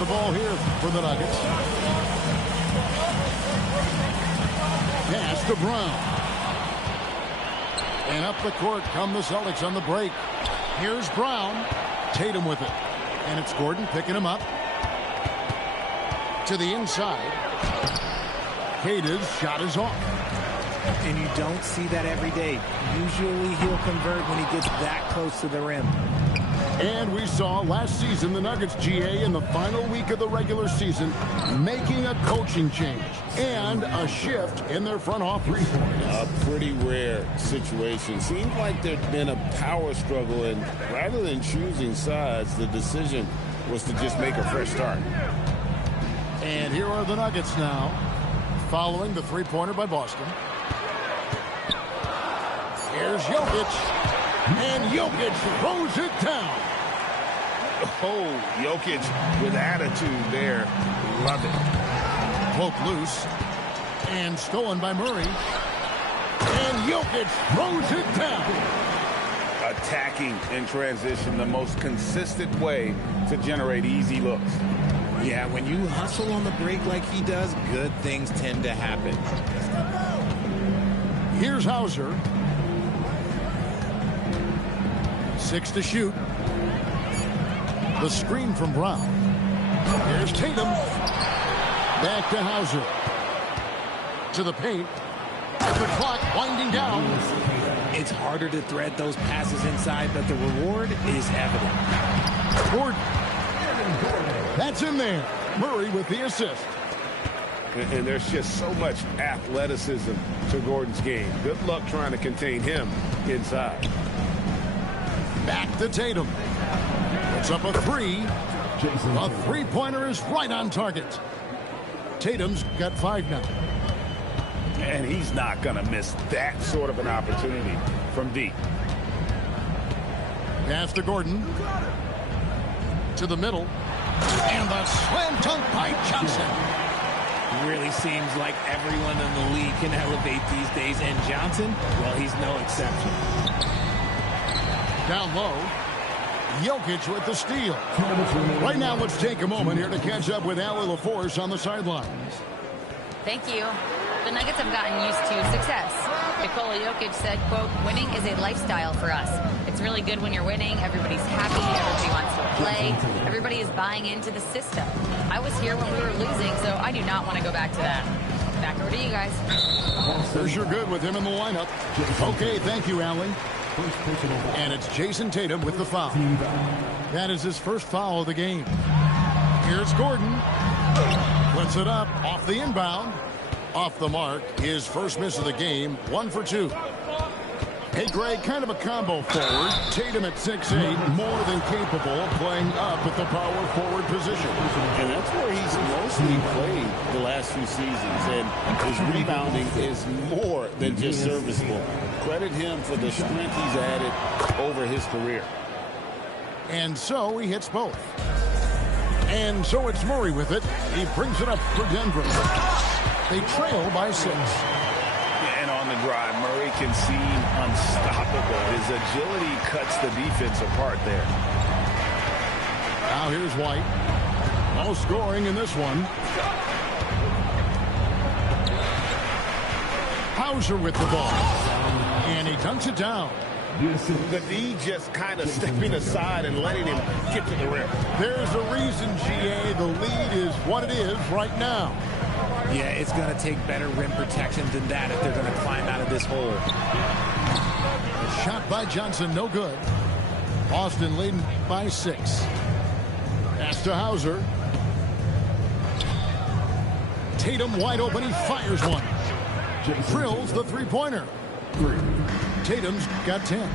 the ball here for the Nuggets. Pass to Brown. And up the court come the Celtics on the break. Here's Brown. Tatum with it. And it's Gordon picking him up. To the inside. Cade's shot is off. And you don't see that every day. Usually he'll convert when he gets that close to the rim. And we saw last season the Nuggets, GA, in the final week of the regular season, making a coaching change and a shift in their front office. A pretty rare situation. Seems like there's been a power struggle, and rather than choosing sides, the decision was to just make a fresh start. And here are the Nuggets now, following the three-pointer by Boston. Here's Jokic, and Jokic throws it down. Oh, Jokic with attitude there. Love it. Poke loose, and stolen by Murray. And Jokic throws it down. Attacking in transition, the most consistent way to generate easy looks. Yeah, when you hustle on the break like he does, good things tend to happen. Here's Hauser. 6 to shoot. The screen from Brown. Here's Tatum. Back to Hauser. To the paint. The clock winding down. It's harder to thread those passes inside, but the reward is evident. Gordon. That's in there. Murray with the assist. And there's just so much athleticism to Gordon's game. Good luck trying to contain him inside. Back to Tatum. It's up a three. A three-pointer is right on target. Tatum's got 5 now. And he's not going to miss that sort of an opportunity from deep. Pass to Gordon. To the middle. And the slam dunk by Johnson. Really seems like everyone in the league can elevate these days. And Johnson, well, he's no exception. Down low. Jokic with the steal. Right now, let's take a moment here to catch up with Allie LaForce on the sidelines. Thank you. The Nuggets have gotten used to success. Nikola Jokic said, quote, winning is a lifestyle for us. It's really good when you're winning. Everybody's happy. Everybody wants to play. Everybody is buying into the system. I was here when we were losing, so I do not want to go back to that. Back over to you guys. There's your good with him in the lineup. Okay, thank you, Allie. And it's Jason Tatum with the foul. That is his first foul of the game. Here's Gordon. Puts it up off the inbound. Off the mark. His first miss of the game. 1 for 2. Hey, Greg, kind of a combo forward. Tatum at 6'8", more than capable of playing up at the power forward position. And that's where he's mostly played the last few seasons. And his rebounding is more than just serviceable. Credit him for the strength he's added over his career. And so he hits both. And so it's Murray with it. He brings it up for Denver. They trail by 6. And on the drive, Murray can seem unstoppable. His agility cuts the defense apart there. Now here's White. No scoring in this one. Hauser with the ball. And he dunks it down. The D just kind of stepping aside and letting him get to the rim. There's a reason, GA, the lead is what it is right now. Yeah, it's going to take better rim protection than that if they're going to climb out of this hole. A shot by Johnson, no good. Boston leading by 6. Pass to Hauser. Tatum wide open, he fires one. Drills the three-pointer. Tatum's got 10.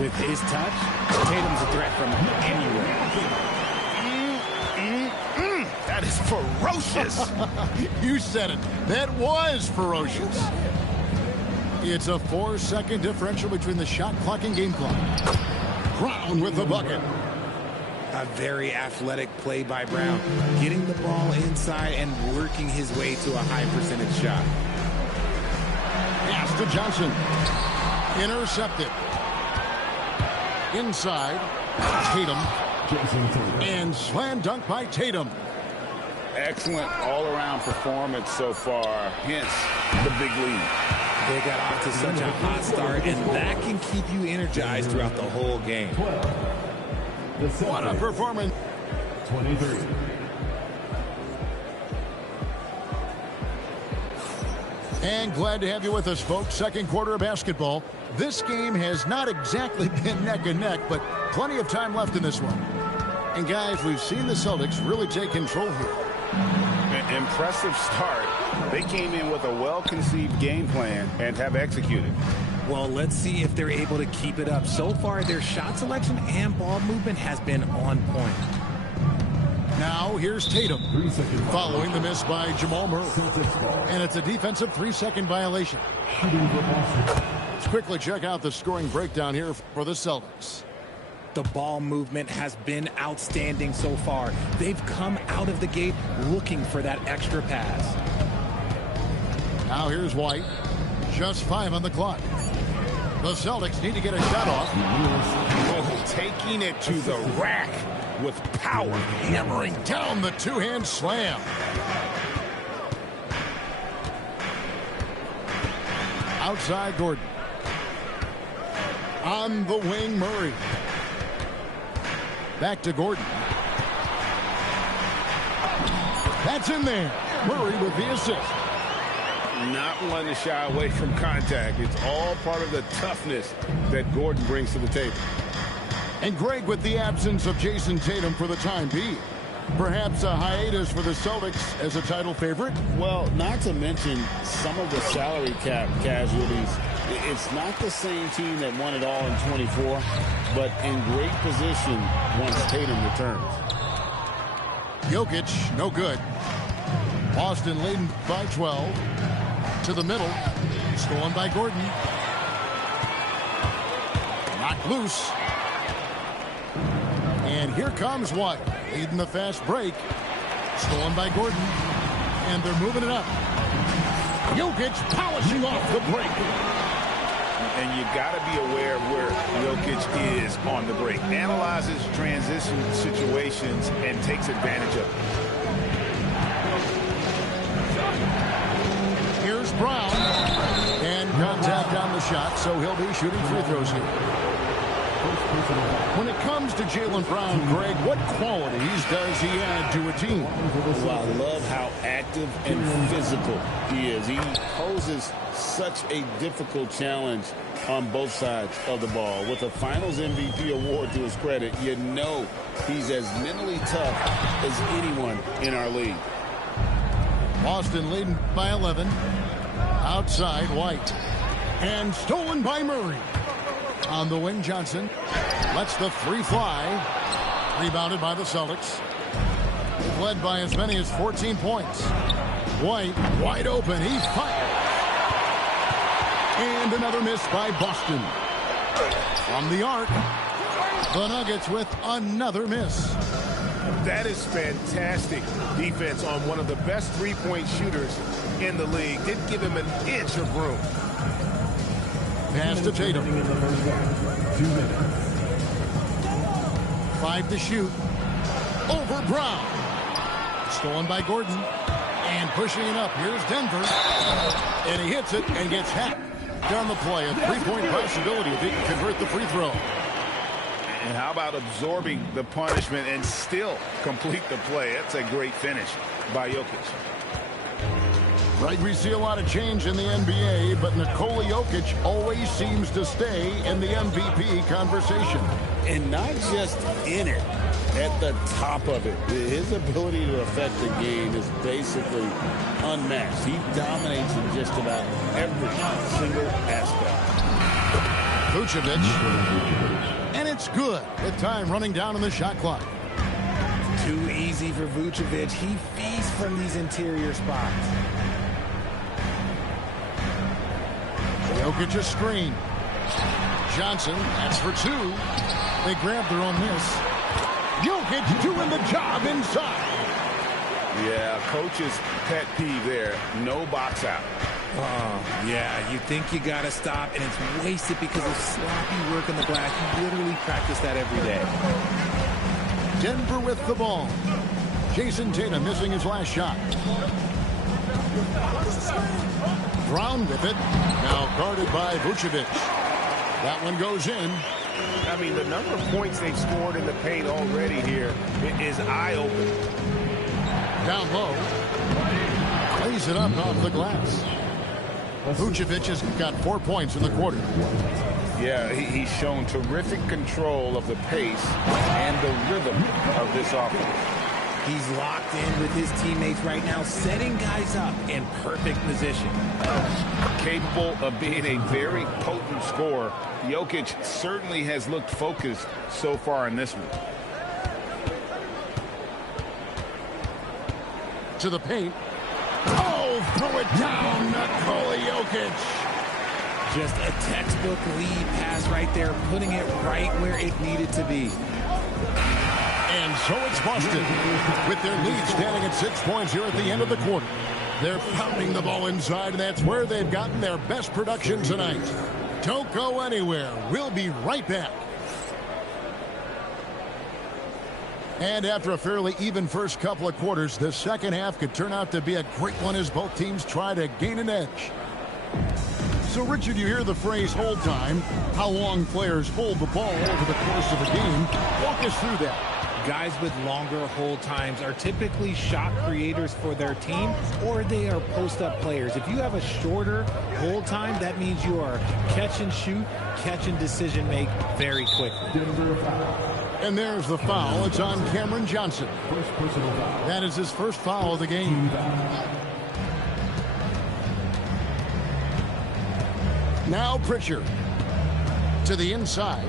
With his touch, Tatum's a threat from anywhere. That is ferocious. You said it. That was ferocious. It's a 4-second differential between the shot clock and game clock. Brown with the bucket. A very athletic play by Brown. Getting the ball inside and working his way to a high percentage shot. Pass to Johnson. Intercepted. Inside. Tatum And slam dunk by Tatum. Excellent all-around performance so far, hence the big lead. They got off to such a hot start, and that can keep you energized throughout the whole game. What a performance. 23. And glad to have you with us, folks. Second quarter of basketball. This game has not exactly been neck and neck, but plenty of time left in this one. And guys, we've seen the Celtics really take control here. An impressive start. They came in with a well-conceived game plan and have executed. Well, let's see if they're able to keep it up. So far, their shot selection and ball movement has been on point. Now, here's Tatum, following the miss by Jamal Murray. And it's a defensive 3-second violation. Let's quickly check out the scoring breakdown here for the Celtics. The ball movement has been outstanding so far. They've come out of the gate looking for that extra pass. Now here's White. Just 5 on the clock. The Celtics need to get a shot off. Oh, taking it to the rack with power. Hammering down the two-hand slam. Outside Gordon. On the wing, Murray. Back to Gordon. That's in there. Murray with the assist. Not one to shy away from contact. It's all part of the toughness that Gordon brings to the table. And Greg with the absence of Jason Tatum for the time being. Perhaps a hiatus for the Celtics as a title favorite? Well, not to mention some of the salary cap casualties. It's not the same team that won it all in 24, but in great position once Tatum returns. Jokic, no good. Boston leading by 12. To the middle. Stolen by Gordon. Knocked loose. And here comes White, leading the fast break. Stolen by Gordon. And they're moving it up. Jokic polishing off the break. And you got to be aware of where Jokic is on the break. Analyzes transition situations and takes advantage of it. Here's Brown. And contact on the shot, so he'll be shooting free throws here. When it comes to Jaylen Brown, Greg, what qualities does he add to a team? Well, I love how active and physical he is. He poses such a difficult challenge on both sides of the ball. With a Finals MVP award to his credit, you know he's as mentally tough as anyone in our league. Boston leading by 11. Outside, White. And stolen by Murray. On the wing, Johnson lets the three fly. Rebounded by the Celtics. Led by as many as 14 points. White, wide open. He fired. And another miss by Boston. From the arc, the Nuggets with another miss. That is fantastic defense on one of the best three-point shooters in the league. Didn't give him an inch of room. Pass to Tatum. 2 minutes. 5 to shoot. Over Brown. Stolen by Gordon. And pushing it up. Here's Denver. And he hits it and gets hacked on the play. A three-point possibility if he can convert the free throw. And how about absorbing the punishment and still complete the play? That's a great finish by Jokic. Right, we see a lot of change in the NBA, but Nikola Jokic always seems to stay in the MVP conversation. And not just in it, at the top of it. His ability to affect the game is basically unmatched. He dominates in just about every single aspect. Vucevic. And it's good with time running down on the shot clock. Too easy for Vucevic. He feasts from these interior spots. Jokic a screen. Johnson, that's for 2. They grab their own miss. Jokic doing the job inside. Yeah, coach's pet peeve there. No box out. Yeah, you think you got to stop, and it's wasted because of sloppy work on the glass. You literally practice that every day. Denver with the ball. Jason Tatum missing his last shot. Brown with it. Now guarded by Vucevic. That one goes in. I mean, the number of points they've scored in the paint already here is eye-opening. Down low. Plays it up off the glass. Vucevic has got 4 points in the quarter. Yeah, he's shown terrific control of the pace and the rhythm of this offense. He's locked in with his teammates right now, setting guys up in perfect position. Capable of being a very potent scorer, Jokic certainly has looked focused so far in this one. To the paint. Oh, throw it down, Nikola Jokic. Just a textbook lead pass right there, putting it right where it needed to be. And so it's busted. With their lead standing at 6 points here at the end of the quarter. They're pounding the ball inside, and that's where they've gotten their best production tonight. Don't go anywhere. We'll be right back. And after a fairly even first couple of quarters, the second half could turn out to be a great one as both teams try to gain an edge. So, Richard, you hear the phrase hold time, how long players hold the ball over the course of a game. Walk us through that. Guys with longer hold times are typically shot creators for their team, or they are post-up players. If you have a shorter hold time, that means you are catch and shoot, catch and decision make very quickly. And there's the foul. It's on Cameron Johnson. That is his first foul of the game. Now Pritchard to the inside.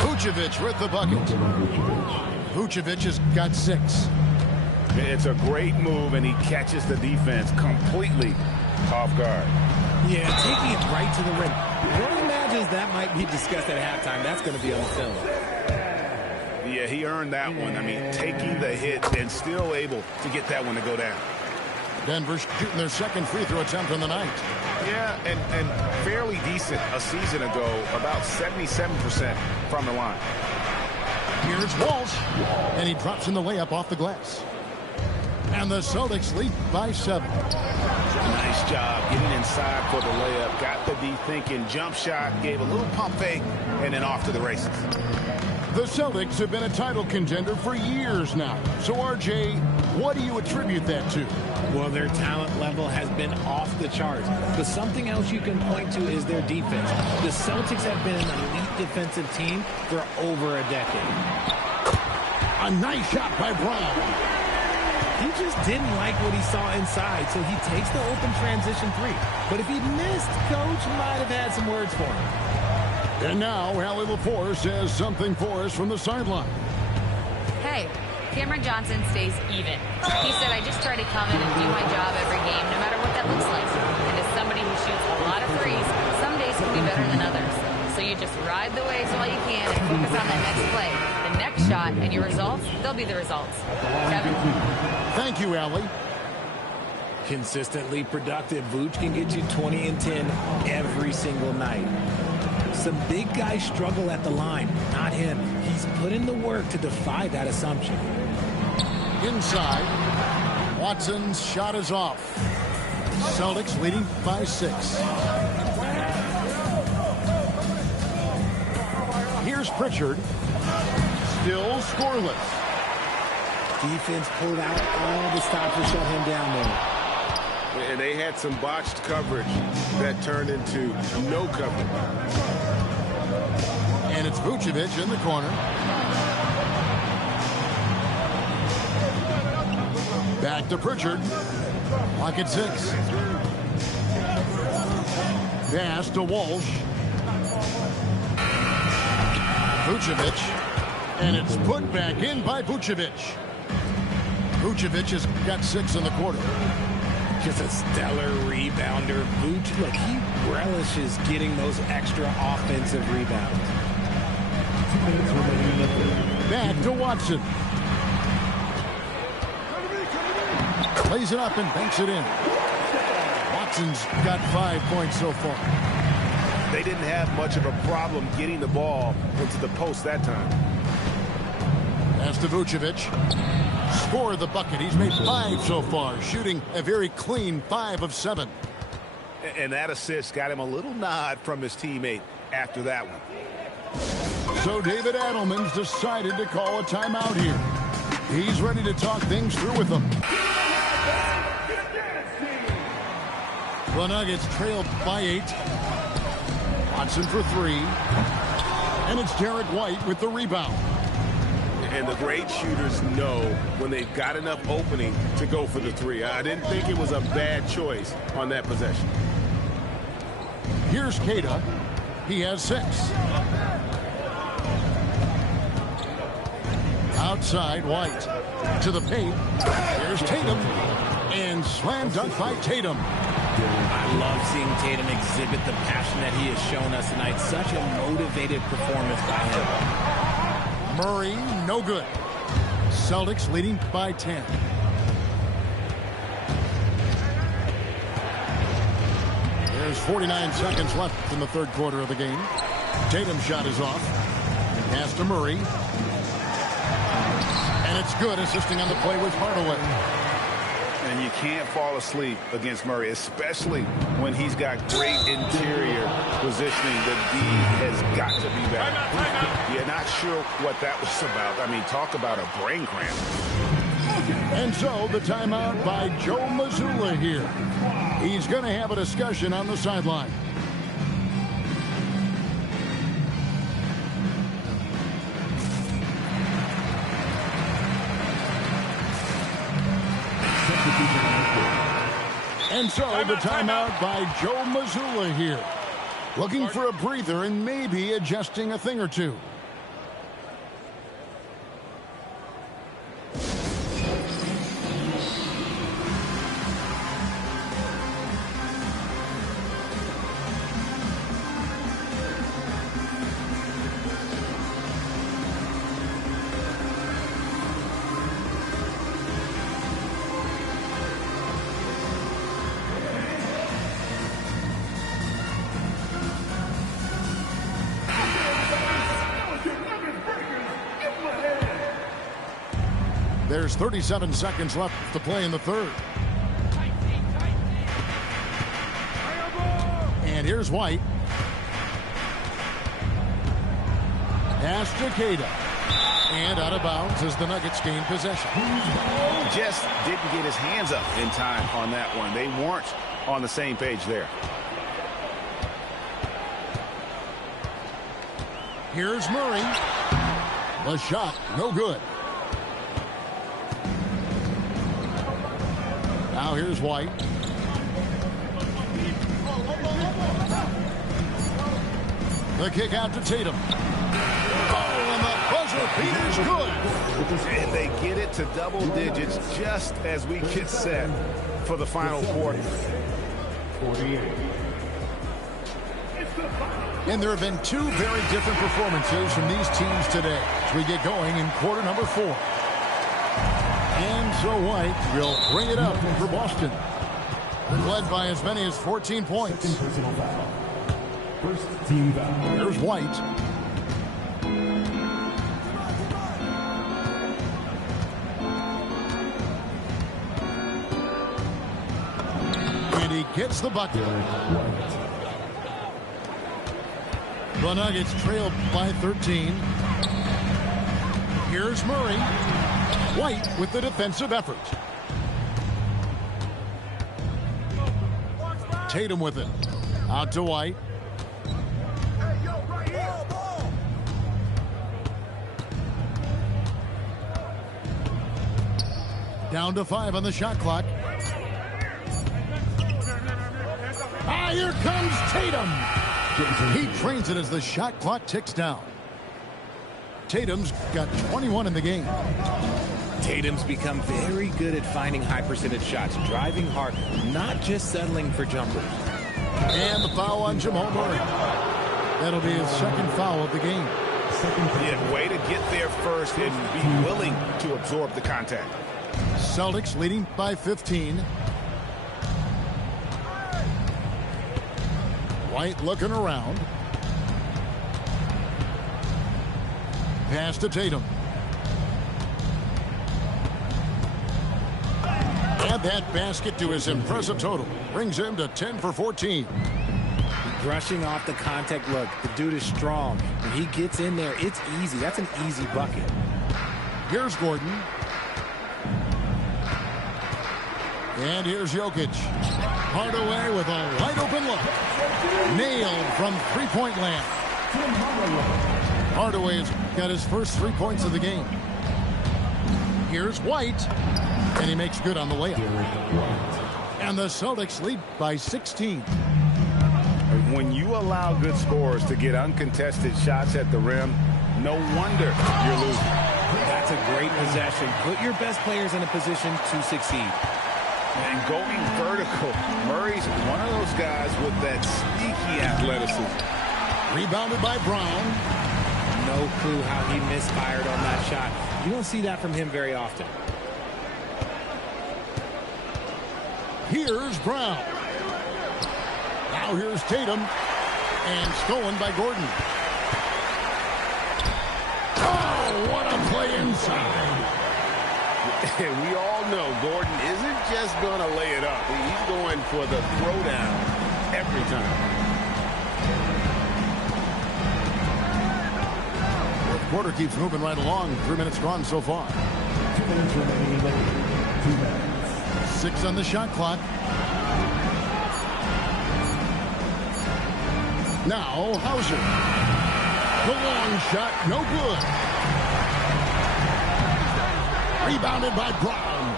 Vucevic with the bucket. Vucevic has got 6. It's a great move, and he catches the defense completely off guard. Yeah, taking it right to the rim. One imagines that might be discussed at halftime. That's going to be on the film. Yeah, he earned that one. I mean, taking the hit and still able to get that one to go down. Denver's shooting their second free throw attempt on the night. Yeah, and fairly decent a season ago, about 77% from the line. Here's Walsh, and he drops in the layup off the glass. And the Celtics lead by 7. Nice job getting inside for the layup. Got the D thinking, jump shot, gave a little pump fake, and then off to the races. The Celtics have been a title contender for years now. So, RJ, what do you attribute that to? Well, their talent level has been off the charts. But something else you can point to is their defense. The Celtics have been an elite defensive team for over a decade. A nice shot by Brown. He just didn't like what he saw inside, so he takes the open transition 3. But if he missed, Coach might have had some words for him. And now, Allie LaForce says something for us from the sideline. Hey, Cameron Johnson stays even. He said, I just try to come in and do my job every game, no matter what that looks like. And as somebody who shoots a lot of threes, some days can be better than others. So you just ride the waves while you can and focus on that next play. The next shot and your results, they'll be the results. Kevin? Thank you, Allie. Consistently productive, Vooch can get you 20 and 10 every single night. Some big guys struggle at the line, not him. He's put in the work to defy that assumption. Inside, Watson's shot is off. Celtics leading by 6. Here's Pritchard. Still scoreless. Defense pulled out all the stops to shut him down there. And they had some botched coverage that turned into no coverage. And it's Vucevic in the corner. Back to Pritchard. Clock at 6. Pass to Walsh. Vucevic. And it's put back in by Vucevic. Vucevic has got 6 in the quarter. Just a stellar rebounder. Vooch, look, he relishes getting those extra offensive rebounds. Back to Watson. Plays it up and banks it in. Watson's got 5 points so far. they didn't have much of a problem getting the ball into the post that time. As to Vucevic, scored the bucket. He's made 5 so far, shooting a very clean 5 of 7. And that assist got him a little nod from his teammate after that one. So David Adelman's decided to call a timeout here. He's ready to talk things through with them. The Nuggets trailed by 8. Watson for 3. And it's Derek White with the rebound. And the great shooters know when they've got enough opening to go for the 3. I didn't think it was a bad choice on that possession. Here's Keita. He has 6. Outside, White. To the paint. Here's Tatum. And slam dunk by Tatum. I love seeing Tatum exhibit the passion that he has shown us tonight. Such a motivated performance by him. Murray, no good. Celtics leading by 10. There's 49 seconds left in the third quarter of the game. Tatum's shot is off. Pass to Murray. And it's good, assisting on the play with Hardaway. And you can't fall asleep against Murray, especially when he's got great interior positioning. The D has got to be better. You're not sure what that was about. I mean, talk about a brain cramp. And so the timeout by Joe Mazzulla here. He's going to have a discussion on the sideline. And so the timeout by Joe Mazzulla here. Looking for a breather and maybe adjusting a thing or two. There's 37 seconds left to play in the third. And here's White. Pass to Keita. And out of bounds as the Nuggets gain possession. Just didn't get his hands up in time on that one. They weren't on the same page there. Here's Murray. The shot, no good. Now here's White. The kick out to Tatum. Oh, and the buzzer beater's good. And they get it to double digits just as we get set for the final quarter. 48. And there have been 2 very different performances from these teams today as we get going in quarter number 4. And so White will bring it up for Boston. Led by as many as 14 points. Second personal foul. First team foul. Here's White. And he gets the bucket. The Nuggets trailed by 13. Here's Murray. White with the defensive effort. Tatum with it. Out to White. Down to 5 on the shot clock. Ah, here comes Tatum. He trains it as the shot clock ticks down. Tatum's got 21 in the game. Tatum's become very good at finding high percentage shots, driving hard, not just settling for jumpers. And the foul on Jamal Murray. That'll be his second foul of the game. Yeah, way to get there first and be willing to absorb the contact. Celtics leading by 15. White looking around. Pass to Tatum. Add that basket to his impressive total. Brings him to 10 for 14. Brushing off the contact. Look, the dude is strong. When he gets in there, it's easy. That's an easy bucket. Here's Gordon. And here's Jokic. Hardaway with a wide open look. Nailed from three-point land. Hardaway's got his first 3 points of the game. Here's White. And he makes good on the layup. And the Celtics lead by 16. When you allow good scorers to get uncontested shots at the rim, no wonder you're losing. That's a great possession. Put your best players in a position to succeed. And going vertical, Murray's one of those guys with that sneaky athleticism. Rebounded by Brown. No clue how he misfired on that shot. You don't see that from him very often. Here's Brown. Now here's Tatum. And stolen by Gordon. Oh, what a play inside. And we all know Gordon isn't just going to lay it up. He's going for the throwdown every time. Fourth quarter keeps moving right along. 3 minutes gone so far. 2 minutes remaining. 2 minutes. 6 on the shot clock. Now Hauser. The long shot, no good. Rebounded by Brown.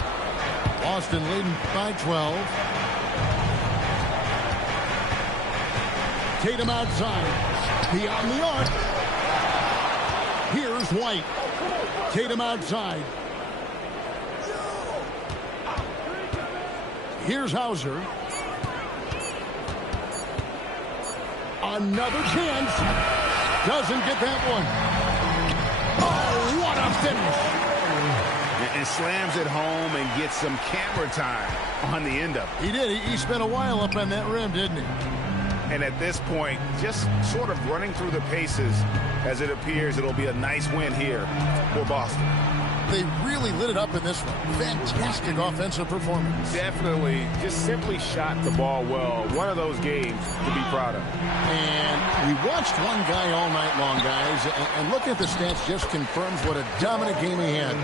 Boston leading by 12. Tatum outside. Beyond the arc. Here's White. Tatum outside. Here's Hauser. Another chance. Doesn't get that one. Oh, what a finish. And slams it home and gets some camera time on the end of it. He did. He spent a while up on that rim, didn't he? And at this point, just sort of running through the paces as it appears it'll be a nice win here for Boston. They really lit it up in this one. Fantastic offensive performance. Definitely just simply shot the ball well. One of those games to be proud of. And we watched one guy all night long, guys, and looking at the stats just confirms what a dominant game he had.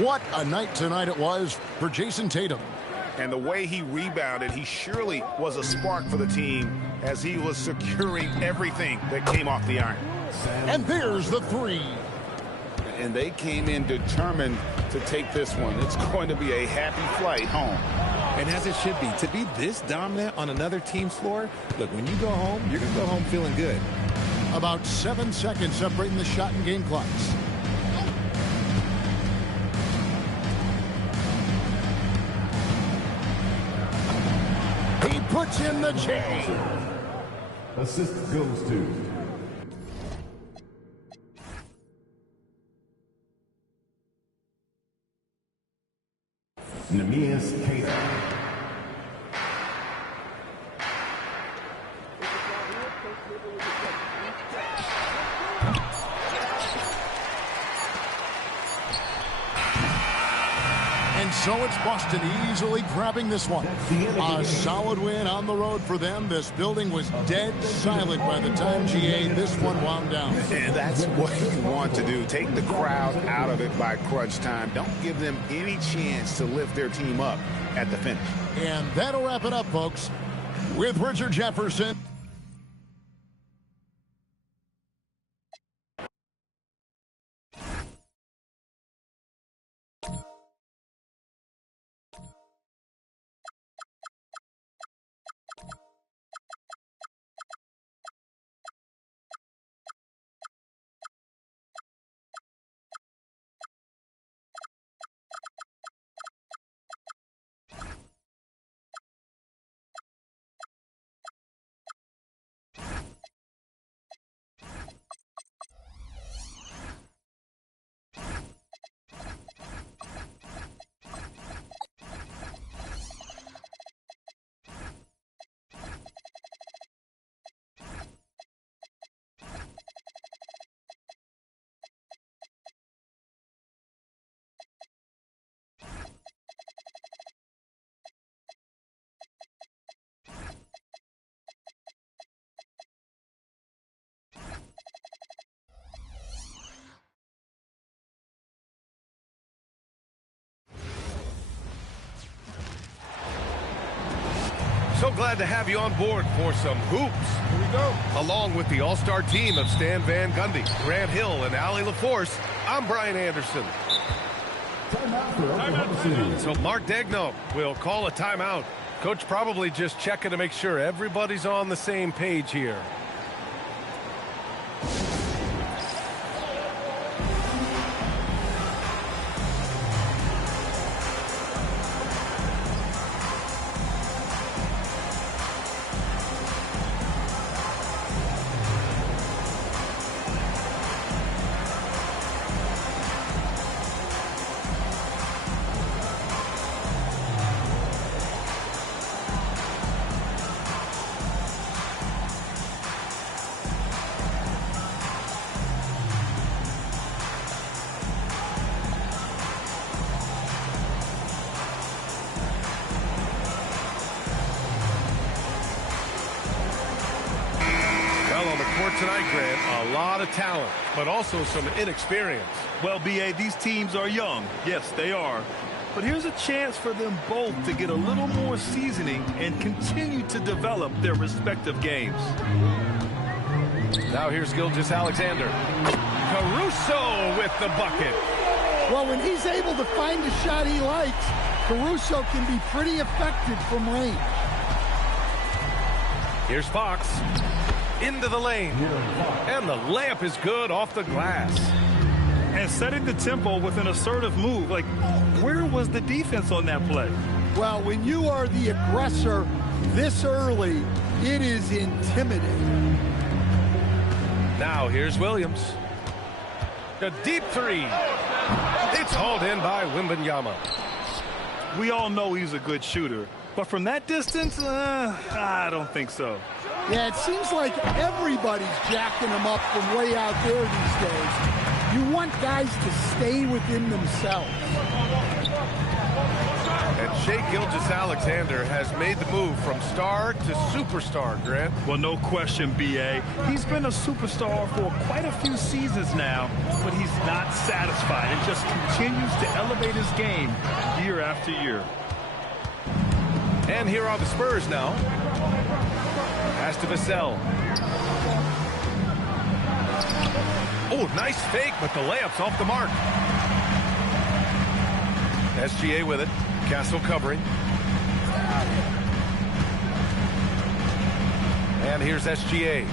What a night tonight it was for Jason Tatum. And the way he rebounded, he surely was a spark for the team as he was securing everything that came off the iron. And there's the three. And they came in determined to take this one. It's going to be a happy flight home. And as it should be. To be this dominant on another team's floor, look, when you go home, you're going to go home feeling good. About 7 seconds separating the shot and game clocks. He puts in the chain. Assist goes to Neemias Queta. And so it's Boston easily grabbing this one. A solid win on the road for them. This building was dead silent by the time GA this one wound down. And that's what you want to do. Take the crowd out of it by crunch time. Don't give them any chance to lift their team up at the finish. And that'll wrap it up, folks. With Richard Jefferson. So glad to have you on board for some hoops. Here we go. Along with the all-star team of Stan Van Gundy, Grant Hill, and Allie LaForce, I'm Brian Anderson. So Mark Degno will call a timeout. Coach probably just checking to make sure everybody's on the same page here. Tonight, Grant, a lot of talent, but also some inexperience. Well, B.A., these teams are young. Yes, they are. But here's a chance for them both to get a little more seasoning and continue to develop their respective games. Now here's Gilgeous-Alexander. Caruso with the bucket. Well, when he's able to find a shot he likes, Caruso can be pretty effective from range. Here's Fox. Into the lane. And the layup is good off the glass. And setting the tempo with an assertive move. Like, where was the defense on that play? Well, when you are the aggressor this early, it is intimidating. Now here's Williams. A deep three. It's hauled in by Wembanyama. We all know he's a good shooter. But from that distance, I don't think so. Yeah, it seems like everybody's jacking him up from way out there these days. You want guys to stay within themselves. And Shai Gilgeous-Alexander has made the move from star to superstar, Grant. Well, no question, B.A. He's been a superstar for quite a few seasons now, but he's not satisfied and just continues to elevate his game year after year. And here are the Spurs now. Pass to Vassell. Oh, nice fake, but the layup's off the mark. SGA with it. Castle covering. And here's SGA.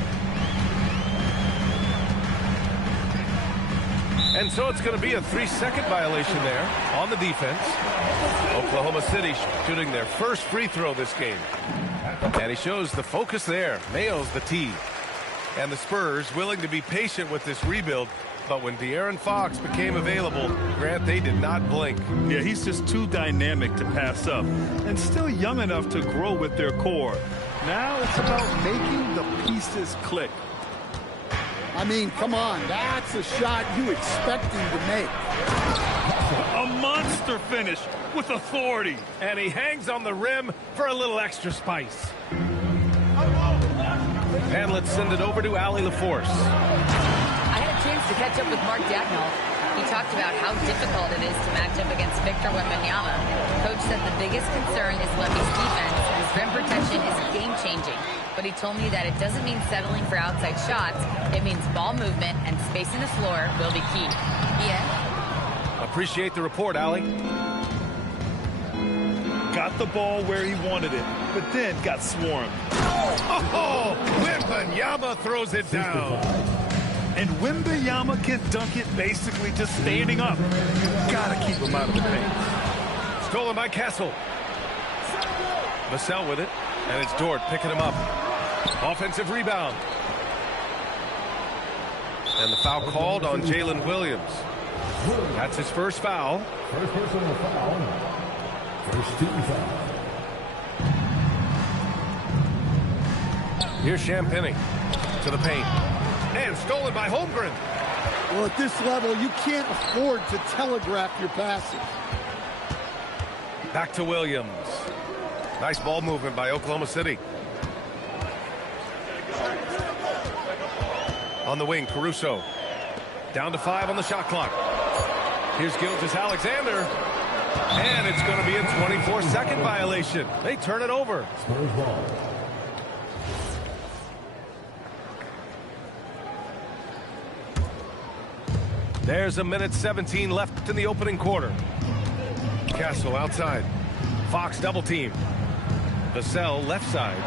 And so it's going to be a 3-second violation there on the defense. Oklahoma City shooting their first free throw this game. And he shows the focus there. Nails the tee. And the Spurs willing to be patient with this rebuild. But when De'Aaron Fox became available, Grant, they did not blink. Yeah, he's just too dynamic to pass up. And still young enough to grow with their core. Now it's about making the pieces click. I mean, come on, that's a shot you expect him to make. A monster finish with authority. And he hangs on the rim for a little extra spice. And let's send it over to Allie LaForce. I had a chance to catch up with Mark Dagnall. He talked about how difficult it is to match up against Victor Wembanyama. Coach said the biggest concern is Wemby's defense. His rim protection is game-changing. But he told me that it doesn't mean settling for outside shots. It means ball movement and spacing the floor will be key. Yeah. Appreciate the report, Allie. Got the ball where he wanted it, but then got swarmed. Oh, Wembanyama throws it down. And Wembanyama can dunk it basically just standing up. You gotta keep him out of the paint. Stolen by Castle. Vassell with it, and it's Dort picking him up. Offensive rebound. And the foul called on Jalen Williams. That's his first foul. First personal foul. First team foul. Here's Champagnie to the paint. And stolen by Holmgren. Well, at this level, you can't afford to telegraph your passes. Back to Williams. Nice ball movement by Oklahoma City. On the wing, Caruso. Down to 5 on the shot clock. Here's Gilgeous-Alexander. And it's going to be a 24-second violation. They turn it over. Spurs ball. There's a minute 17 left in the opening quarter. Castle outside. Fox double team. Vassell left side.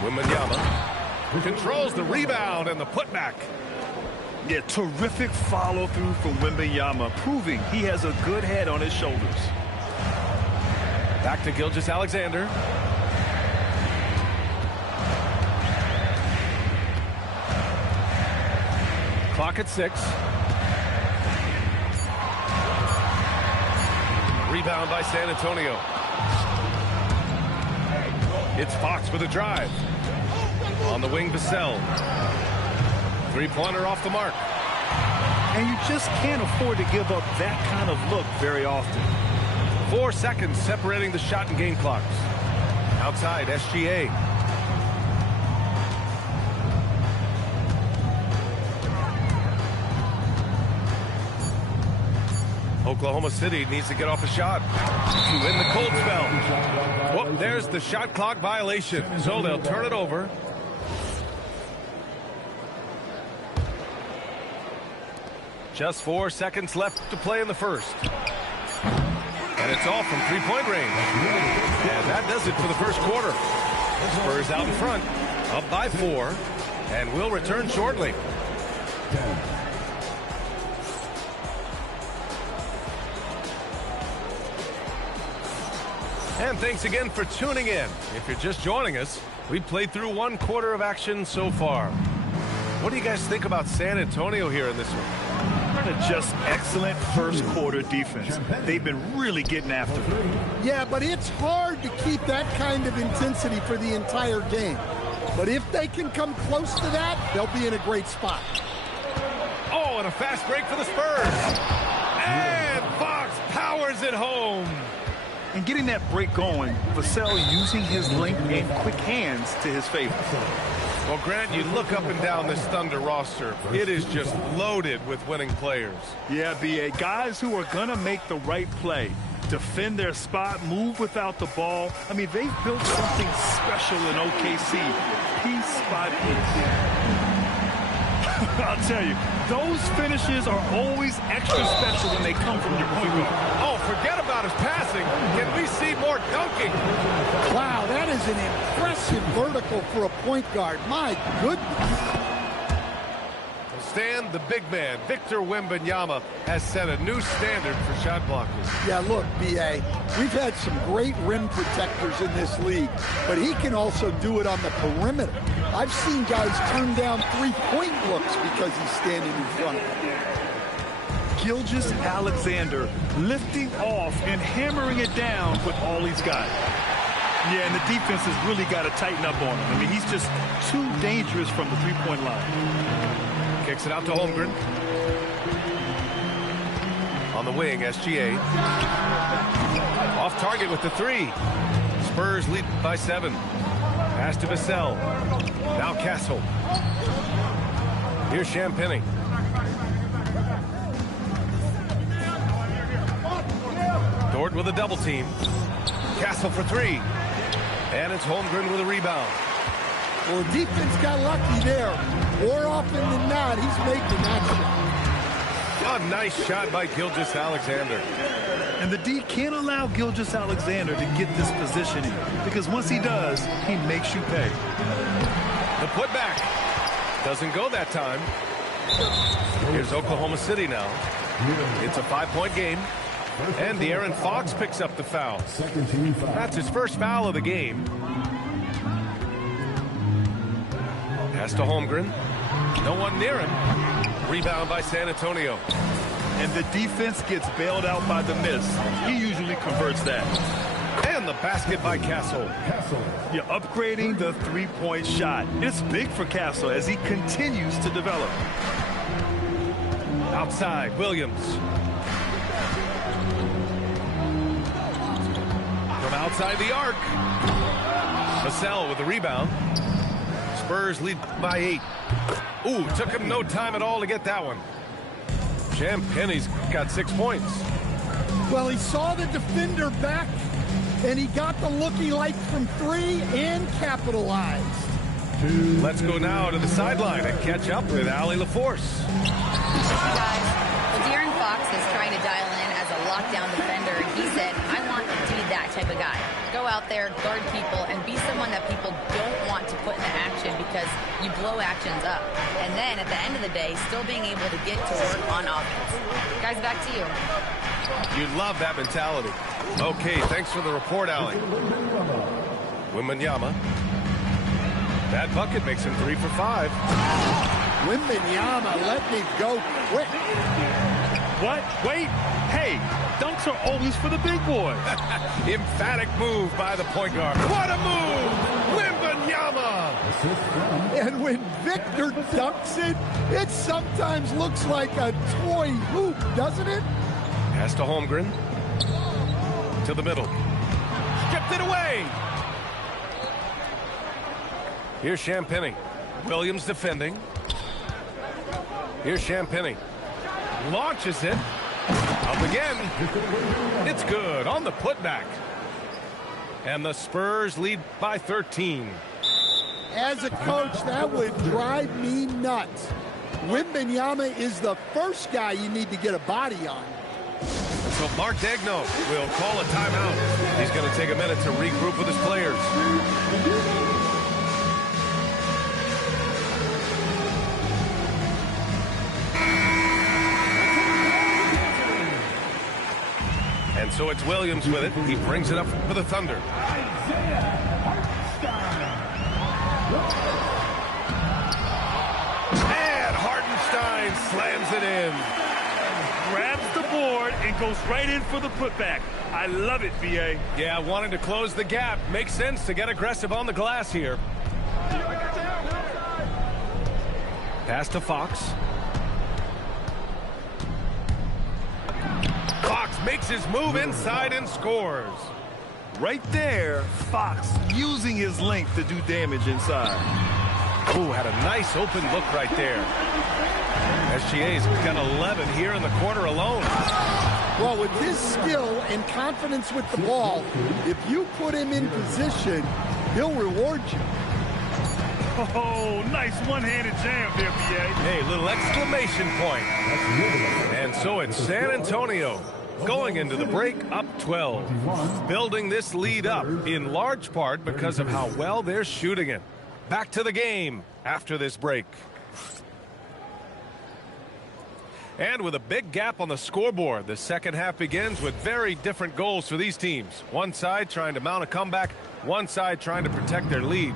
Wembanyama controls the rebound and the putback. Yeah, terrific follow-through from Wembanyama, proving he has a good head on his shoulders. Back to Gilgeous-Alexander. Clock at 6. Rebound by San Antonio. It's Fox with a drive. On the wing, Vassell. Three-pointer off the mark. And you just can't afford to give up that kind of look very often. 4 seconds separating the shot and game clocks. Outside, SGA. Oklahoma City needs to get off a shot to win the cold spell. Whoop, there's the shot clock violation. So they'll turn it over. Just 4 seconds left to play in the first. And it's all from three-point range. And that does it for the first quarter. Spurs out in front, up by 4, and will return shortly. And thanks again for tuning in. If you're just joining us, we played through 1 quarter of action so far. What do you guys think about San Antonio here in this one? Just excellent first quarter defense. They've been really getting after it. Yeah, but it's hard to keep that kind of intensity for the entire game. But if they can come close to that, they'll be in a great spot. Oh, and a fast break for the Spurs. And Fox powers it home. And getting that break going, Vassell using his length and quick hands to his favor. Well, Grant, you look up and down this Thunder roster. It is just loaded with winning players. Yeah, B.A. Guys who are going to make the right play, defend their spot, move without the ball. I mean, they've built something special in OKC, piece by piece. I'll tell you, those finishes are always extra special when they come from your point guard. Oh, forget about his passing. Can we see more dunking? Wow, that is an impressive vertical for a point guard. My goodness. Stan, the big man, Victor Wembanyama, has set a new standard for shot blockers. Yeah, look, B.A., we've had some great rim protectors in this league, but he can also do it on the perimeter. I've seen guys turn down three-point looks because he's standing in front of them. Gilgeous-Alexander lifting off and hammering it down with all he's got. Yeah, and the defense has really got to tighten up on him. I mean, he's just too dangerous from the three-point line. Kicks it out to Holmgren. On the wing, SGA. Off target with the 3. Spurs lead by 7. Pass to Vassell. Now Castle. Here's Champagny. Dort with a double team. Castle for 3. And it's Holmgren with a rebound. Well, the defense got lucky there. More often than not, he's making that shot. A nice shot by Gilgeous-Alexander. And the D can't allow Gilgeous-Alexander to get this positioning, because once he does, he makes you pay. The putback doesn't go that time. Here's Oklahoma City now. It's a 5-point game. And De'Aaron Fox picks up the foul. That's his first foul of the game. Pass to Holmgren. No one near him. Rebound by San Antonio. And the defense gets bailed out by the miss. He usually converts that. And the basket by Castle. You're upgrading the three-point shot. It's big for Castle as he continues to develop. Outside, Williams. From outside the arc. Vassell with the rebound. Spurs lead by 8. Ooh, took him no time at all to get that one. Champagny's got 6 points. Well, he saw the defender back, and he got the look he liked from 3 and capitalized. Let's go now to the sideline and catch up with Allie LaForce. Guys, well, De'Aaron Fox is trying to dial in as a lockdown defender, and he said, I want to be that type of guy. Go out there, guard people, and be someone that people don't want to put into action because you blow actions up. And then, at the end of the day, still being able to get to work on offense. Guys, back to you. You love that mentality. Okay, thanks for the report, Allie. Wembanyama. That bucket makes him 3 for 5. Wembanyama, let me go quick. What? Wait. Hey, dunks are always for the big boy. Emphatic move by the point guard. What a move! Wembanyama! And when Victor dunks it, it sometimes looks like a toy hoop, doesn't it? Pass to Holmgren. To the middle. Stripped it away! Here's Champagnie. Williams defending. Here's Champagnie. Launches it. Up again. It's good on the putback. And the Spurs lead by 13. As a coach, that would drive me nuts. Wembanyama is the first guy you need to get a body on. So Mark Daigneault will call a timeout. He's going to take a minute to regroup with his players. And so it's Williams with it. He brings it up for the Thunder. And Hartenstein slams it in. Grabs the board and goes right in for the putback. I love it, VA. Yeah, wanting to close the gap. Makes sense to get aggressive on the glass here. Pass to Fox. Fox makes his move inside and scores. Right there, Fox using his length to do damage inside. Ooh, had a nice open look right there. SGA's got 11 here in the quarter alone. Well, with his skill and confidence with the ball, if you put him in position, he'll reward you. Oh, nice one-handed jam there, VA. Hey, little exclamation point. And so it's San Antonio going into the break up 12. Building this lead up in large part because of how well they're shooting it. Back to the game after this break. And with a big gap on the scoreboard, the second half begins with very different goals for these teams. One side trying to mount a comeback, one side trying to protect their lead.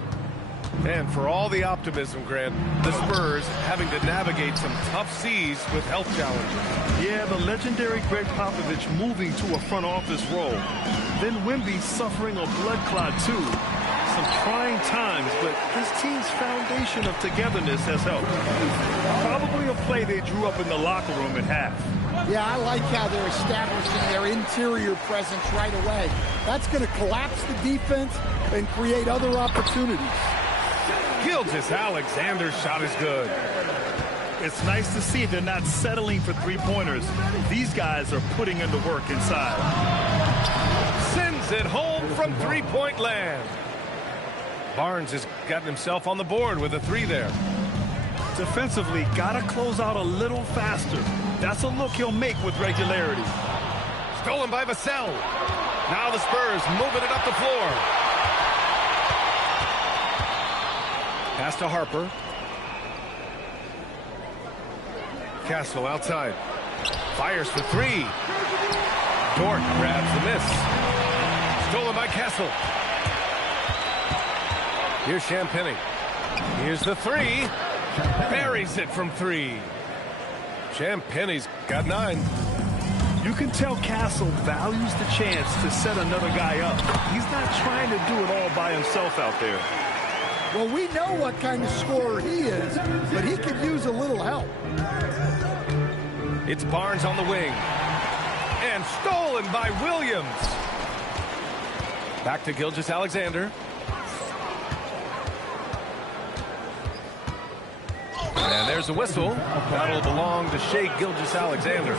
And for all the optimism, Grant, the Spurs having to navigate some tough seas with health challenges. Yeah, the legendary Greg Popovich moving to a front office role. Then Wemby suffering a blood clot too. Some trying times, but this team's foundation of togetherness has helped. Probably a play they drew up in the locker room at half. Yeah, I like how they're establishing their interior presence right away. That's going to collapse the defense and create other opportunities. Gilgeous-Alexander's shot is good. It's nice to see they're not settling for three-pointers. These guys are putting in the work inside. Sends it home from three-point land. Barnes has gotten himself on the board with a 3 there. Defensively, gotta close out a little faster. That's a look he'll make with regularity. Stolen by Vassell. Now the Spurs moving it up the floor. Pass to Harper. Castle outside. Fires for 3. Dort grabs the miss. Stolen by Castle. Here's Champagnie. Here's the 3. Buries it from 3. Champagnie's got 9. You can tell Castle values the chance to set another guy up. He's not trying to do it all by himself out there. Well, we know what kind of scorer he is, but he could use a little help. It's Barnes on the wing. And stolen by Williams. Back to Gilgeous-Alexander. And there's There's a whistle. That'll belong to Shai Gilgeous-Alexander.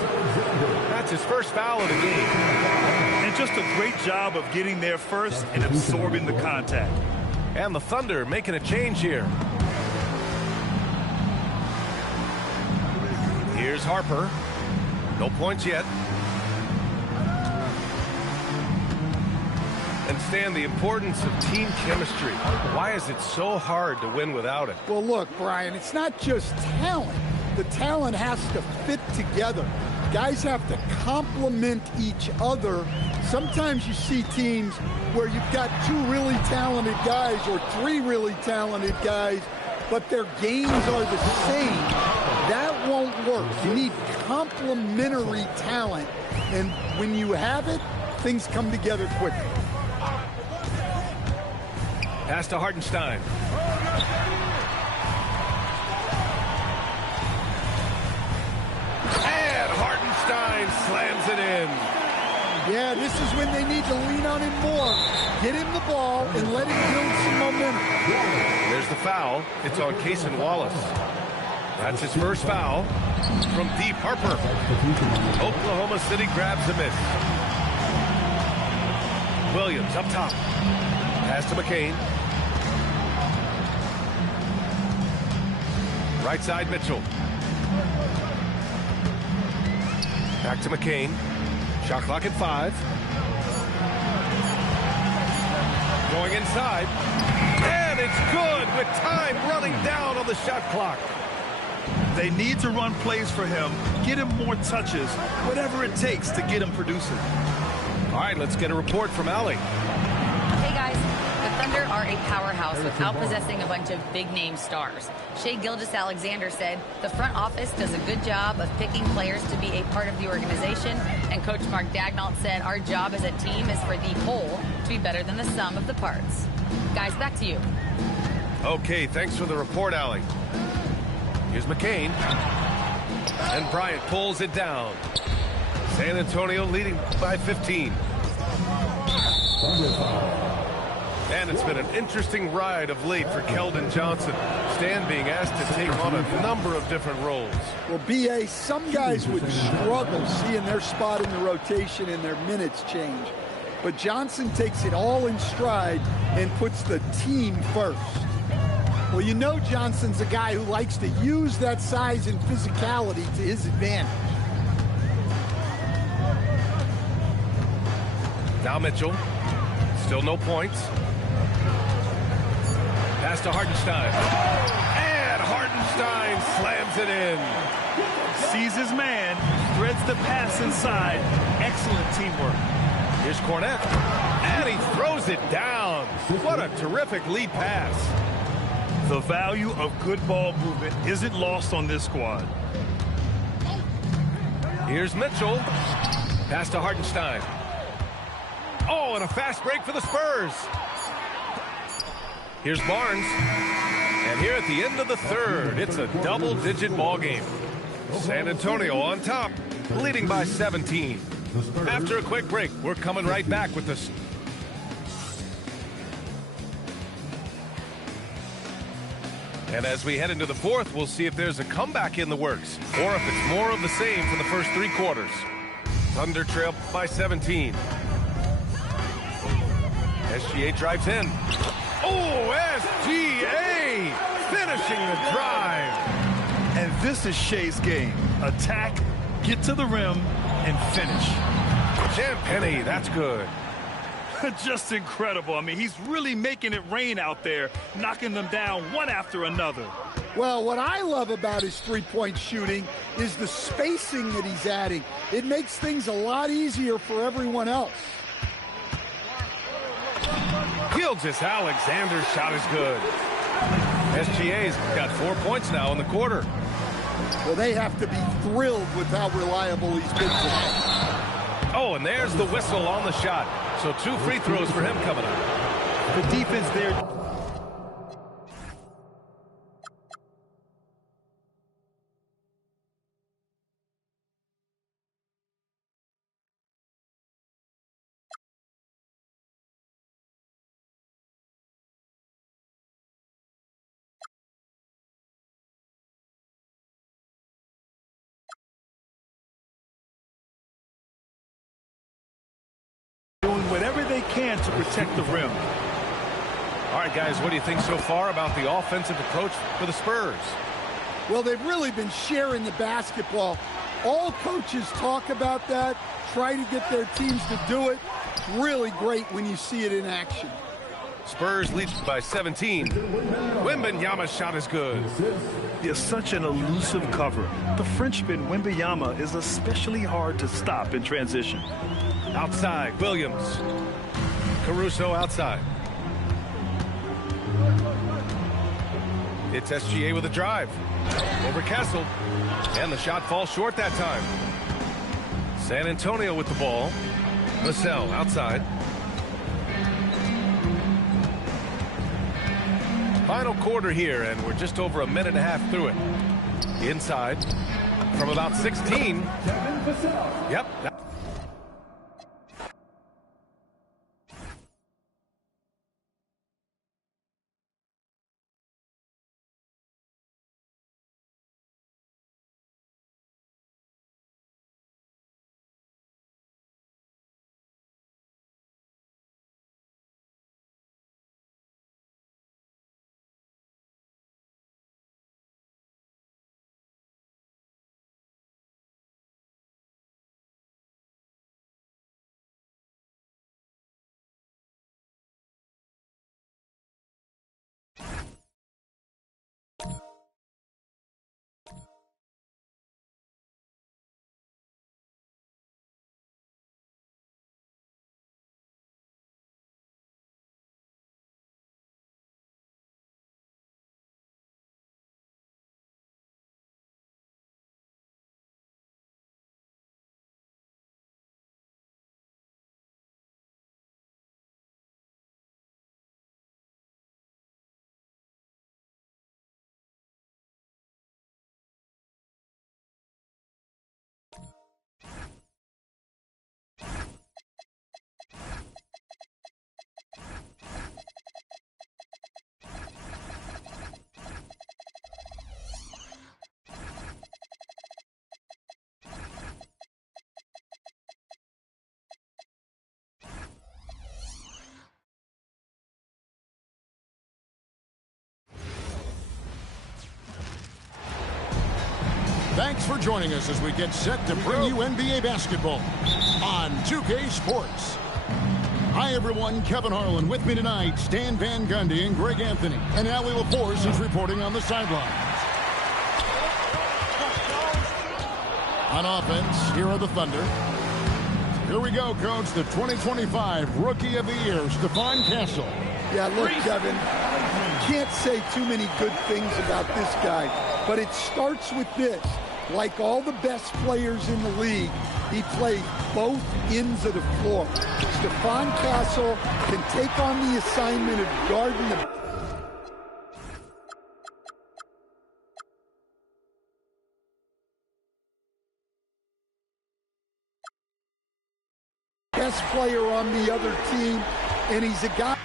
That's his first foul of the game. And just a great job of getting there first and absorbing the contact. And the Thunder making a change here. Here's Harper. No points yet. And Stan, the importance of team chemistry. Why is it so hard to win without it? Well, look, Brian, it's not just talent. The talent has to fit together. Guys have to complement each other. Sometimes you see teams where you've got 2 really talented guys or 3 really talented guys, but their games are the same. That won't work. You need complementary talent, and when you have it, things come together quickly. Pass to Hartenstein. And Hartenstein slams it in. Yeah, this is when they need to lean on him more. Get him the ball and let him build some momentum. There's the foul. It's on Cason Wallace. That's his first foul from deep. Harper. Oklahoma City grabs the miss. Williams up top. Pass to McCain. Right side, Mitchell. Back to McCain. Shot clock at 5. Going inside. And it's good with time running down on the shot clock. They need to run plays for him, get him more touches, whatever it takes to get him producing. All right, let's get a report from Allie. Hey, guys. The Thunder are a powerhouse without possessing a bunch of big-name stars. Shai Gilgeous-Alexander said the front office does a good job of picking players to be a part of the organization, and Coach Mark Daigneault said our job as a team is for the whole to be better than the sum of the parts. Guys, back to you. Okay, thanks for the report, Allie. Here's McCain. And Bryant pulls it down. San Antonio leading by 15. And it's been an interesting ride of late for Keldon Johnson. Stan being asked to take on a number of different roles. Well, B.A., some guys would struggle seeing their spot in the rotation and their minutes change. But Johnson takes it all in stride and puts the team first. Well, you know Johnson's a guy who likes to use that size and physicality to his advantage. Now Mitchell. Still no points. Pass to Hartenstein. And Hartenstein slams it in. Sees his man, threads the pass inside. Excellent teamwork. Here's Cornette. And he throws it down. What a terrific lead pass. The value of good ball movement isn't lost on this squad. Here's Mitchell. Pass to Hartenstein. Oh, and a fast break for the Spurs. Here's Barnes. And here at the end of the third, it's a double-digit ball game. San Antonio on top, leading by 17. After a quick break, we're coming right back with this. And as we head into the fourth, we'll see if there's a comeback in the works or if it's more of the same for the first 3 quarters. Thunder trail by 17. SGA drives in. Oh, SGA finishing the drive. And this is Shai's game. Attack, get to the rim, and finish. Champagny, that's good. Just incredible. I mean, he's really making it rain out there, knocking them down one after another. Well, what I love about his three-point shooting is the spacing that he's adding. It makes things a lot easier for everyone else. Gilgeous-Alexander's shot is good. SGA's got 4 points now in the quarter. Well, they have to be thrilled with how reliable he's been today. Oh, and there's the whistle on the shot. So 2 free throws for him coming up. The defense there can to protect the rim. All right, guys, what do you think so far about the offensive approach for the Spurs? Well, they've really been sharing the basketball. All coaches talk about that, try to get their teams to do it. It's really great when you see it in action. Spurs lead by 17. Wembanyama's shot is good. They're such an elusive cover. The Frenchman, Wembanyama, is especially hard to stop in transition. Outside, Williams. Caruso outside. It's SGA with a drive. Over Castle. And the shot falls short that time. San Antonio with the ball. Vassell outside. Final quarter here, and we're just over a minute and a half through it. Inside from about 16. Yep. Thanks for joining us as we get set to bring you NBA basketball on 2K Sports. Hi, everyone. Kevin Harlan with me tonight. Stan Van Gundy and Greg Anthony. And Allie LaForce is reporting on the sidelines. On offense, here are the Thunder. Here we go, Coach. The 2025 Rookie of the Year, Stephon Castle. Yeah, look, Kevin, can't say too many good things about this guy, but it starts with this. Like all the best players in the league, he plays both ends of the floor. Stephon Castle can take on the assignment of guarding the best player on the other team, and he's a guy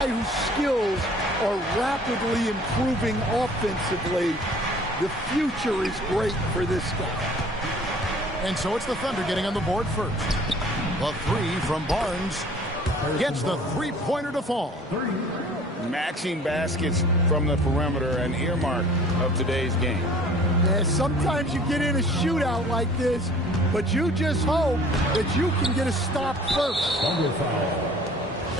whose skills are rapidly improving offensively. The future is great for this guy. And so it's the Thunder getting on the board first. The three from Barnes gets the three-pointer to fall. Matching baskets from the perimeter, an earmark of today's game. Yeah, sometimes you get in a shootout like this, but you just hope that you can get a stop first.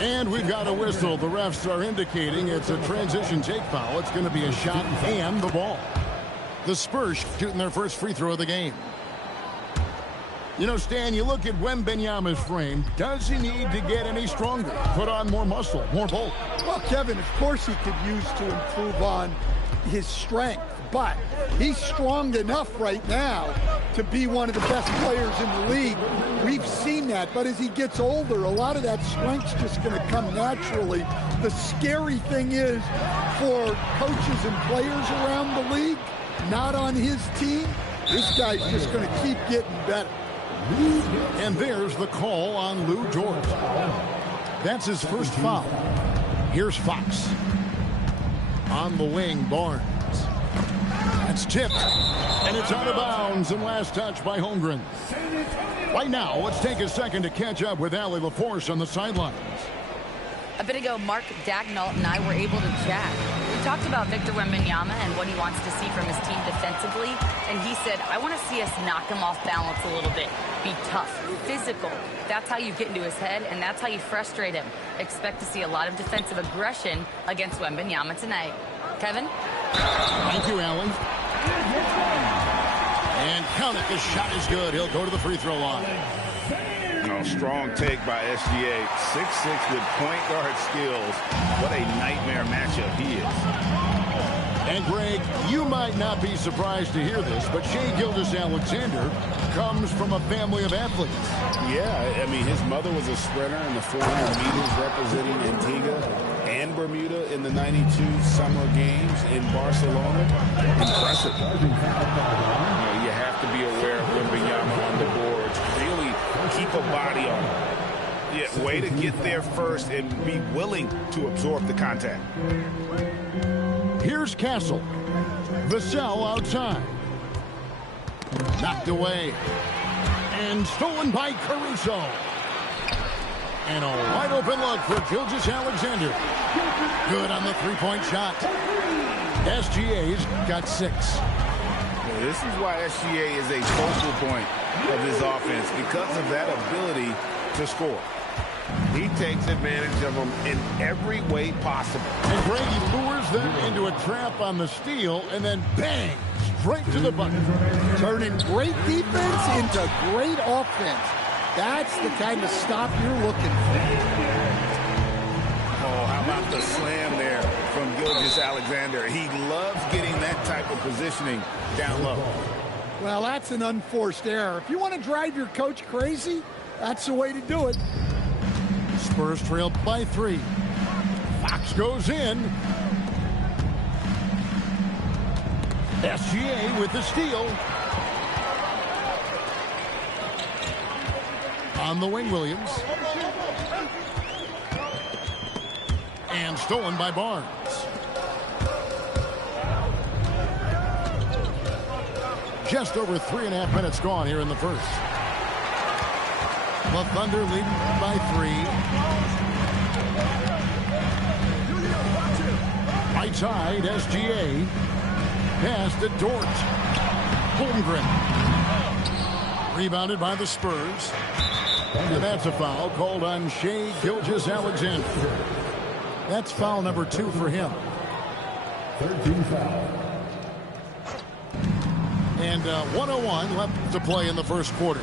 And we've got a whistle. The refs are indicating it's a transition take foul. It's going to be a shot and the ball. The Spurs shooting their first free throw of the game. You know, Stan, you look at Wembanyama's frame. Does he need to get any stronger? Put on more muscle, more bulk? Well, Kevin, of course he could use to improve on his strength, but he's strong enough right now to be one of the best players in the league. We've seen that, but as he gets older, a lot of that strength's just going to come naturally. The scary thing is for coaches and players around the league, not on his team, this guy's just going to keep getting better. And there's the call on Lou George. That's his first foul. Here's Fox. On the wing, Barnes. That's tipped. And it's out of bounds and last touch by Holmgren. Right now, let's take a second to catch up with Allie LaForce on the sidelines. A bit ago, Mark Dagnall and I were able to chat. We talked about Victor Wembanyama and what he wants to see from his team defensively, and he said, I want to see us knock him off balance a little bit. Be tough, physical. That's how you get into his head, and that's how you frustrate him. Expect to see a lot of defensive aggression against Wembanyama tonight. Kevin? Thank you, Allie. And count it, the shot is good. He'll go to the free throw line. Strong take by SGA. 6'6" with point guard skills. What a nightmare matchup he is. And Greg, you might not be surprised to hear this, but Shai Gilgeous-Alexander comes from a family of athletes. Yeah, I mean, his mother was a sprinter in the 400 meters representing Antigua and Bermuda in the 92 Summer Games in Barcelona. Impressive. You have to be aware of Wembanyama on the boards. Really keep a body on him. Yeah, way to get there first and be willing to absorb the contact. Here's Castle. Vassell outside. Knocked away. And stolen by Caruso. And a wide open look for Gilgeous-Alexander. Good on the three-point shot. SGA's got 6. This is why SGA is a focal point of his offense, because of that ability to score. He takes advantage of them in every way possible. And Brady lures them into a trap on the steal, and then bang, straight to the bucket. Turning great defense into great offense. That's the kind of stop you're looking for. Oh, how about the slam there from Gilgeous-Alexander? He loves getting that type of positioning down low. Well, that's an unforced error. If you want to drive your coach crazy, that's the way to do it. Spurs trail by 3. Fox goes in. SGA with the steal. On the wing, Williams. And stolen by Barnes. Just over 3.5 minutes gone here in the first. The Thunder leading by 3. Right side, SGA. Pass to Dort. Holmgren. Rebounded by the Spurs. And that's a foul called on Shai Gilgeous-Alexander. That's foul number 2 for him. 13 foul. And 1:01 left to play in the first quarter.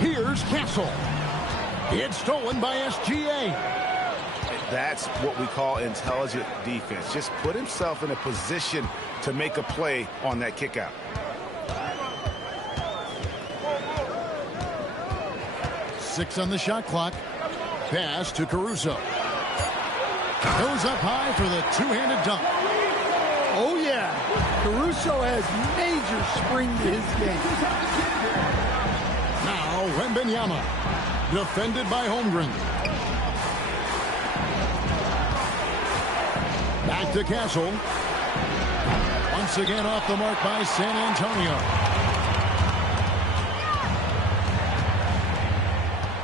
Here's Castle. It's stolen by SGA. That's what we call intelligent defense. Just put himself in a position to make a play on that kick out. Six on the shot clock. Pass to Caruso. Goes up high for the two-handed dunk. Oh, yeah. Caruso has major spring to his game. Now, Wembanyama. Defended by Holmgren. Back to Castle. Once again off the mark by San Antonio.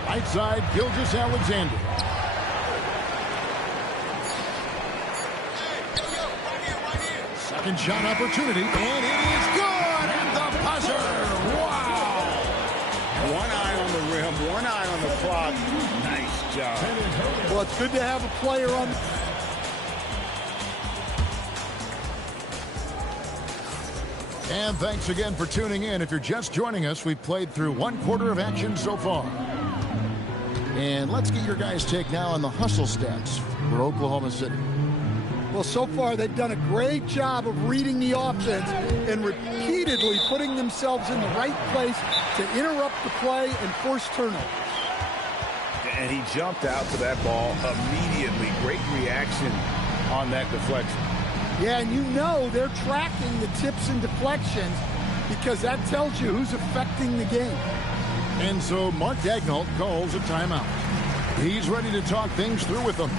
Right side, Gilgeous-Alexander. Second shot opportunity, and it is good at the buzzer. Wow! One eye on the rim, one eye on the clock. Nice job. Well, it's good to have a player on. And thanks again for tuning in. If you're just joining us, we've played through 1/4 of action so far. And let's get your guys' take now on the hustle stats for Oklahoma City. Well, so far they've done a great job of reading the offense and repeatedly putting themselves in the right place to interrupt the play and force turnovers. And he jumped out to that ball immediately. Great reaction on that deflection. Yeah, and you know they're tracking the tips and deflections because that tells you who's affecting the game. And so Mark Dagnall calls a timeout. He's ready to talk things through with them.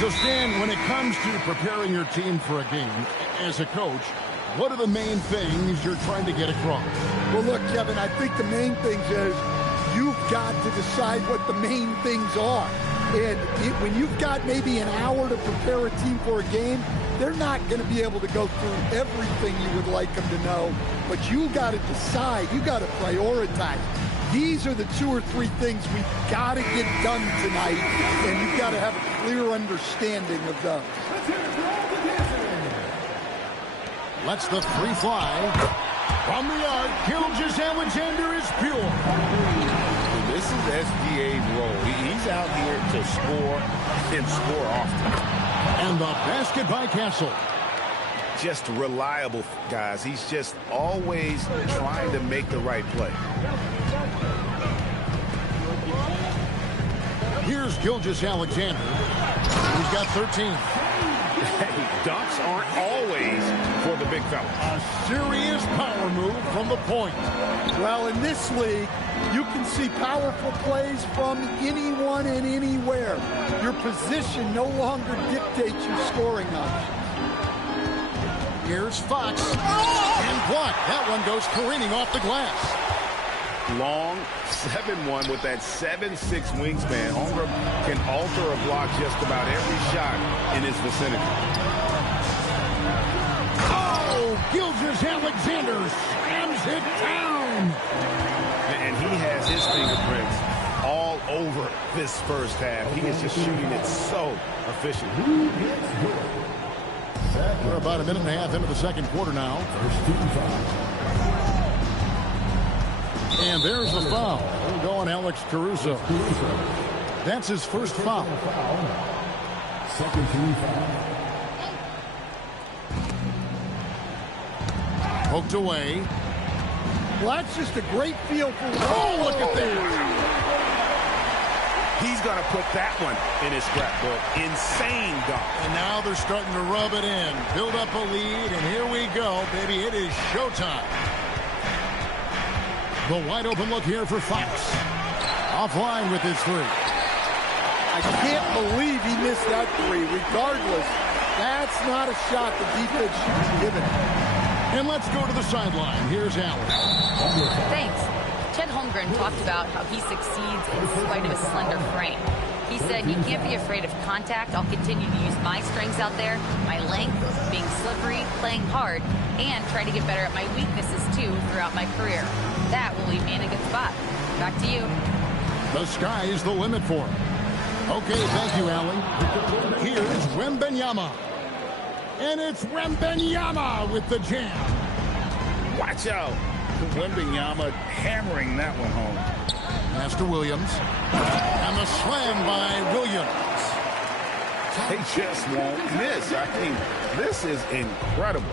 So, Stan, when it comes to preparing your team for a game, as a coach, what are the main things you're trying to get across? Well, look, Kevin, I think the main things is you've got to decide what the main things are. And when you've got maybe an hour to prepare a team for a game, they're not going to be able to go through everything you would like them to know. But you got to decide. You got to prioritize. These are the 2 or 3 things we've got to get done tonight, and you've got to have a clear understanding of those. Lets the 3 fly. From the arc, Gilgeous-Alexander is pure. This is SGA's role. He's out here to score and score often. And the basket by Castle. Just reliable, guys. He's just always trying to make the right play. Here's Gilgeous-Alexander. He's got 13. Dunks aren't always for the big fella. A serious power move from the point. Well, in this league, you can see powerful plays from anyone and anywhere. Your position no longer dictates your scoring options. Here's Fox. And blocked. That one goes careening off the glass. Long 7-1 with that 7'6" wingspan. Holmgren can alter a block just about every shot in his vicinity. Oh, Gilgeous-Alexander slams it down. And he has his fingerprints all over this first half. He is just shooting it so efficient. We're about a minute and a half into the second quarter now. And there's the foul. We'll go on Alex Caruso. That's his first foul. Second team foul. Poked away. Well, that's just a great feel for... Oh, look at that. He's going to put that one in his scrapbook. Insane dunk. And now they're starting to rub it in. Build up a lead, and here we go, baby. It is showtime. The wide open look here for Fox. Offline with his 3. I can't believe he missed that 3. Regardless, that's not a shot the defense should be given. And let's go to the sideline. Here's Allen. Thanks. Chet Holmgren talked about how he succeeds in spite of his slender frame. He said, you can't be afraid of contact. I'll continue to use my strengths out there, my length, being slippery, playing hard, and try to get better at my weaknesses, too, throughout my career. That will leave me in a good spot. Back to you. The sky is the limit for him. Okay, thank you, Allen. Here's Wembanyama. And it's Wembanyama with the jam. Watch out. Wembanyama hammering that one home. Pass to Williams. And the slam by Williams. They just won't miss. I mean, this is incredible.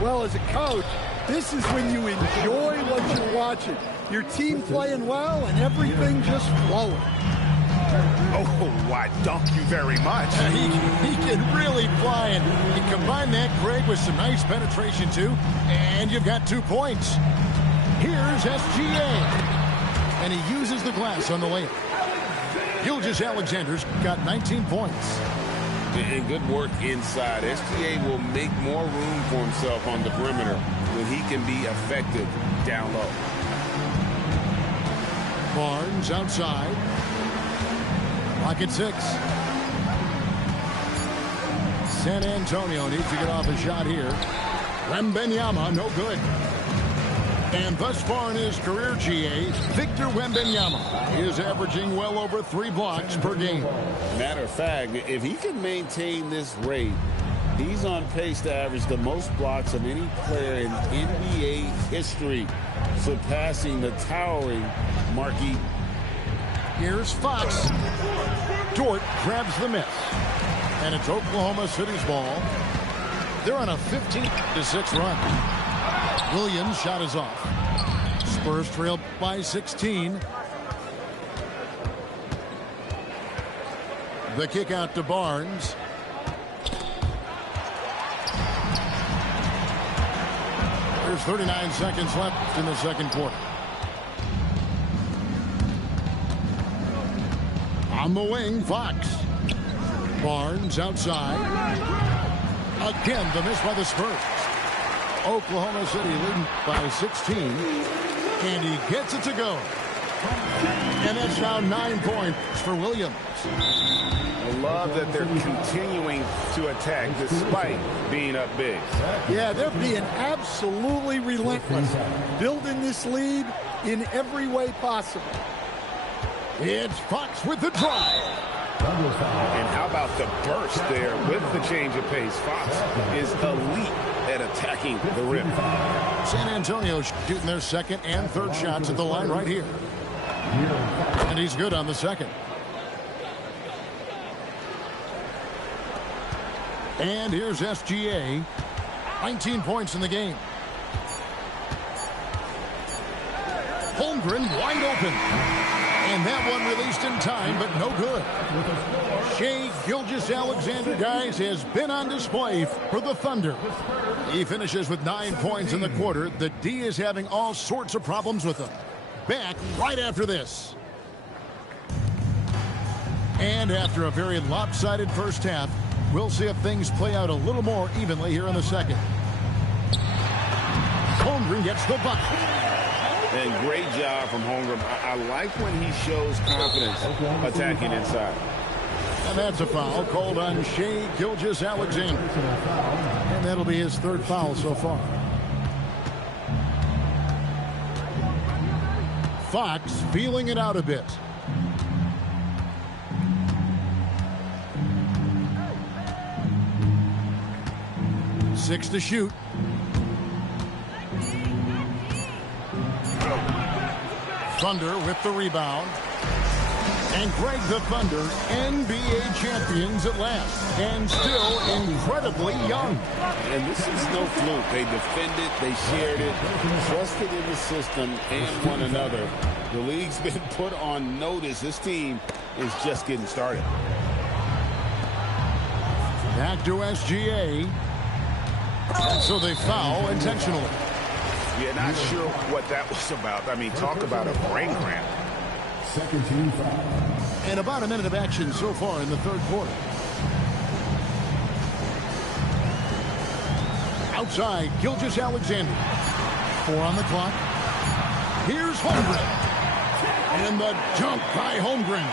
Well, as a coach, this is when you enjoy what you're watching. Your team playing well and everything just flowing. Oh, I dunk you very much. He can really fly, and you combine that, Greg, with some nice penetration, too, and you've got 2 points. Here's SGA, and he uses the glass on the layup. Gilgeous-Alexander's got 19 points. And good work inside. SGA will make more room for himself on the perimeter when he can be effective down low. Barnes outside. Lock at 6. San Antonio needs to get off a shot here. Wembanyama, no good. And thus far in his career, GA, Victor Wembanyama is averaging well over 3 blocks per game. Matter of fact, if he can maintain this rate, he's on pace to average the most blocks of any player in NBA history, surpassing the towering Marquis. Here's Fox. Dort grabs the miss. And it's Oklahoma City's ball. They're on a 15-6 run. Williams' shot is off. Spurs trail by 16. The kick out to Barnes. There's 39 seconds left in the second quarter. On the wing, Fox. Barnes outside. Again, the miss by the Spurs. Oklahoma City leading by 16. And he gets it to go. And that's now 9 points for Williams. I love that they're continuing to attack despite being up big. Yeah, they're being absolutely relentless. Building this lead in every way possible. It's Fox with the drive. And how about the burst there with the change of pace? Fox is elite at attacking the rim. San Antonio shooting their second and third shots at the line right here. And he's good on the second. And here's SGA. 19 points in the game. Holmgren wide open. And that one released in time, but no good. Shai Gilgeous-Alexander, guys, has been on display for the Thunder. He finishes with 9 points in the quarter. The D is having all sorts of problems with him. Back right after this. And after a very lopsided first half, we'll see if things play out a little more evenly here in the second. Holmgren gets the bucket. And great job from Holmgren. I like when he shows confidence attacking inside. And that's a foul called on Shai Gilgeous-Alexander. And that'll be his third foul so far. Fox feeling it out a bit. Six to shoot. Thunder with the rebound. And Greg, the Thunder, NBA champions at last. And still incredibly young. And this is no fluke. They defended, they shared it, trusted in the system and one another. The league's been put on notice. This team is just getting started. Back to SGA. So they foul intentionally. Yeah, not sure what that was about. I mean, talk about a brain cramp. Second team foul. And about a minute of action so far in the third quarter. Outside, Gilgeous-Alexander. 4 on the clock. Here's Holmgren. And the dunk by Holmgren.